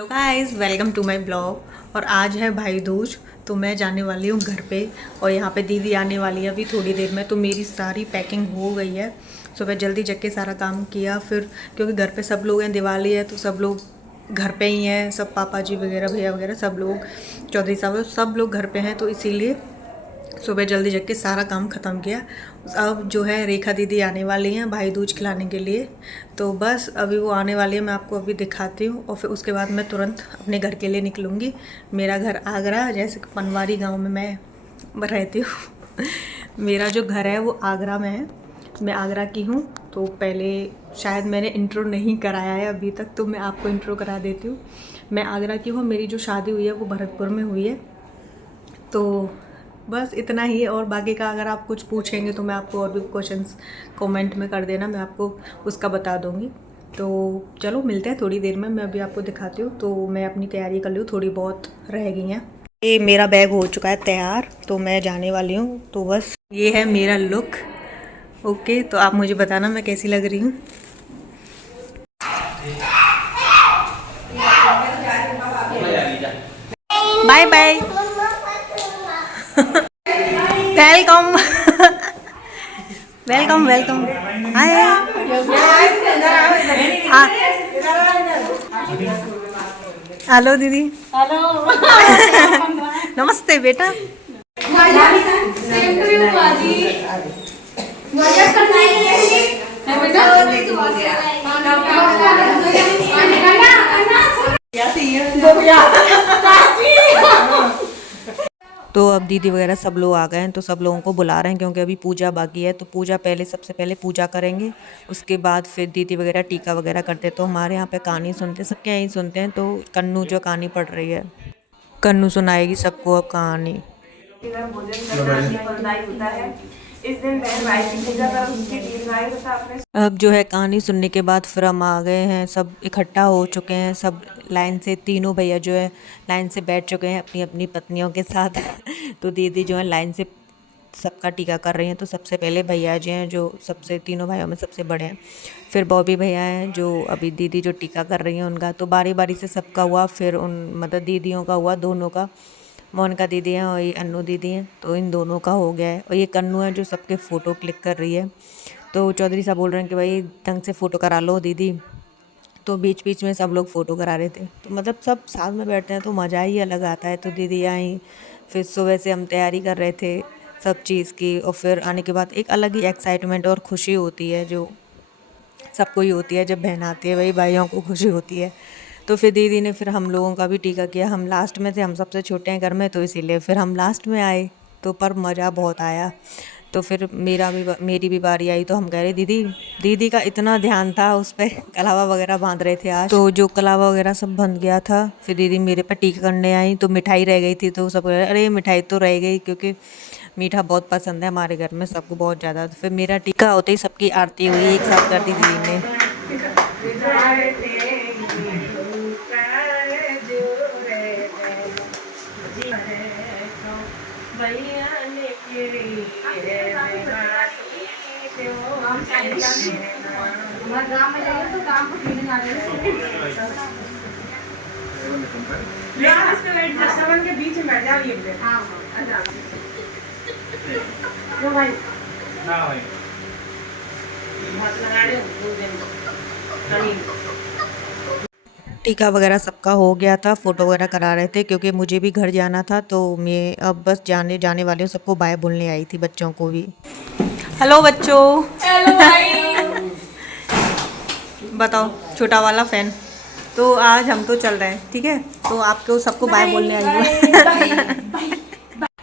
Hello guys, welcome to my blog. और आज है भाई दूज, तो मैं जाने वाली हूँ घर पे। और यहाँ पे दीदी आने वाली है अभी थोड़ी देर में, तो मेरी सारी पैकिंग हो गई है। सुबह जल्दी जग के सारा काम किया, फिर क्योंकि घर पे सब लोग हैं, दिवाली है तो सब लोग घर पे ही हैं, सब पापा जी वगैरह भैया वगैरह सब लोग, चौधरी साहब सब लोग घर पे हैं, तो इसीलिए सुबह जल्दी जग के सारा काम ख़त्म किया। अब जो है रेखा दीदी आने वाली हैं भाई दूज खिलाने के लिए, तो बस अभी वो आने वाली है, मैं आपको अभी दिखाती हूँ और फिर उसके बाद मैं तुरंत अपने घर के लिए निकलूँगी। मेरा घर आगरा, जैसे पनवारी गांव में मैं रहती हूँ मेरा जो घर है वो आगरा में है, मैं आगरा की हूँ। तो पहले शायद मैंने इंट्रो नहीं कराया है अभी तक, तो मैं आपको इंट्रो करा देती हूँ। मैं आगरा की हूँ, मेरी जो शादी हुई है वो भरतपुर में हुई है। तो बस इतना ही है, और बाकी का अगर आप कुछ पूछेंगे तो मैं आपको और भी क्वेश्चंस कमेंट में कर देना, मैं आपको उसका बता दूंगी। तो चलो मिलते हैं थोड़ी देर में, मैं अभी आपको दिखाती हूँ। तो मैं अपनी तैयारी कर लूँ, थोड़ी बहुत रह गई हैं। ये मेरा बैग हो चुका है तैयार, तो मैं जाने वाली हूँ। तो बस ये है मेरा लुक। ओके, तो आप मुझे बताना मैं कैसी लग रही हूँ। Bye bye. Welcome welcome welcome. Hi. हाँ, हेलो दीदी। हेलो नमस्ते बेटा। तो अब दीदी वगैरह सब लोग आ गए हैं, तो सब लोगों को बुला रहे हैं क्योंकि अभी पूजा बाकी है। तो पूजा पहले, सबसे पहले पूजा करेंगे, उसके बाद फिर दीदी वगैरह टीका वगैरह करते। तो हमारे यहाँ पे कहानी सुनते, सबके यहीं सुनते हैं। तो कन्नू जो कहानी पढ़ रही है, कन्नू सुनाएगी सबको अब कहानी। इधर भोजन करना फलदायी होता है। इस दिन बहन भाई की पूजा कर उसकी दीर्घायु तथा अपने। अब जो है कहानी सुनने के बाद फिर हम आ गए हैं, सब इकट्ठा हो चुके हैं, सब लाइन से, तीनों भैया जो है लाइन से बैठ चुके हैं अपनी अपनी पत्नियों के साथ तो दीदी जो है लाइन से सबका टीका कर रही हैं। तो सबसे पहले भैया जी हैं जो सबसे, तीनों भाइयों में सबसे बड़े हैं। फिर बॉबी भैया हैं जो अभी दीदी जो टीका कर रही हैं उनका। तो बारी बारी से सबका हुआ, फिर उन मतलब दीदियों का हुआ, दोनों का। मोनिका दीदी हैं और ये अन्नू दीदी हैं, तो इन दोनों का हो गया है। और ये कन्नू है जो सबके फ़ोटो क्लिक कर रही है। तो चौधरी साहब बोल रहे हैं कि भाई ढंग से फ़ोटो करा लो दीदी। तो बीच बीच में सब लोग फ़ोटो करा रहे थे, तो मतलब सब साथ में बैठते हैं तो मज़ा ही अलग आता है। तो दीदी आई, फिर सुबह से हम तैयारी कर रहे थे सब चीज़ की, और फिर आने के बाद एक अलग ही एक्साइटमेंट और खुशी होती है जो सबको ही होती है। जब बहन आती है वही भाइयों को खुशी होती है। तो फिर दीदी ने फिर हम लोगों का भी टीका किया। हम लास्ट में थे, हम सबसे छोटे हैं घर में, तो इसीलिए फिर हम लास्ट में आए। तो पर मज़ा बहुत आया। तो फिर मेरी भी बारी आई, तो हम कह रहे दीदी, दीदी का इतना ध्यान था उस पर, कलावा वगैरह बांध रहे थे आज, तो जो कलावा वगैरह सब बंध गया था। फिर दीदी मेरे पे टीका करने आई, तो मिठाई रह गई थी, तो सब कह रहे अरे मिठाई तो रह गई, क्योंकि मीठा बहुत पसंद है हमारे घर में सबको बहुत ज़्यादा। तो फिर मेरा टीका होते ही सबकी आरती हुई एक साथ कर दी दीदी ने। के बीच में बैठ जाओ, ये लो भाई ना भाई मत लगा दे दो दिन। टीका वगैरह सबका हो गया था, फ़ोटो वगैरह करा रहे थे क्योंकि मुझे भी घर जाना था। तो मैं अब बस जाने वाली हूँ, सबको बाय बोलने आई थी, बच्चों को भी। हेलो बच्चों। हेलो भाई। बताओ, छोटा वाला फ़ैन। तो आज हम तो चल रहे हैं, ठीक है, तो आपको सबको बाय बोलने आई हूँ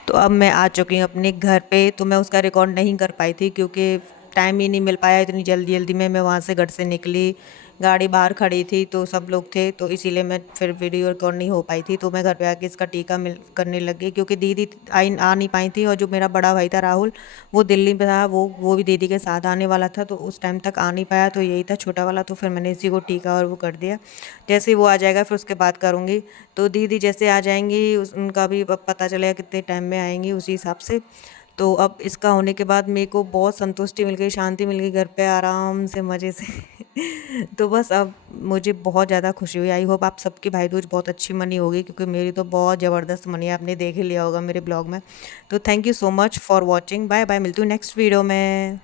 तो अब मैं आ चुकी हूँ अपने घर पे। तो मैं उसका रिकॉर्ड नहीं कर पाई थी क्योंकि टाइम ही नहीं मिल पाया, इतनी जल्दी जल्दी में मैं वहाँ से घर से निकली, गाड़ी बाहर खड़ी थी तो सब लोग थे, तो इसीलिए मैं फिर वीडियो रिकॉर्ड नहीं हो पाई थी। तो मैं घर पे आके इसका टीका मिल करने लगी क्योंकि दीदी आ नहीं पाई थी, और जो मेरा बड़ा भाई था राहुल, वो दिल्ली में था, वो भी दीदी के साथ आने वाला था, तो उस टाइम तक आ नहीं पाया। तो यही था छोटा वाला, तो फिर मैंने इसी को टीका और वो कर दिया। जैसे ही वो आ जाएगा फिर उसके बाद करूँगी। तो दीदी जैसे आ जाएंगी उनका भी पता चलेगा कितने टाइम में आएंगी, उसी हिसाब से तो अब इसका होने के बाद मेरे को बहुत संतुष्टि मिल गई, शांति मिल गई, घर पे आराम से मज़े से तो बस अब मुझे बहुत ज़्यादा खुशी हुई। आई होप आप सबकी भाई दूज बहुत अच्छी मनी होगी, क्योंकि मेरी तो बहुत ज़बरदस्त मनी है, आपने देख ही लिया होगा मेरे ब्लॉग में। तो thank you so much for watching, bye bye, मिलती हूँ नेक्स्ट वीडियो में।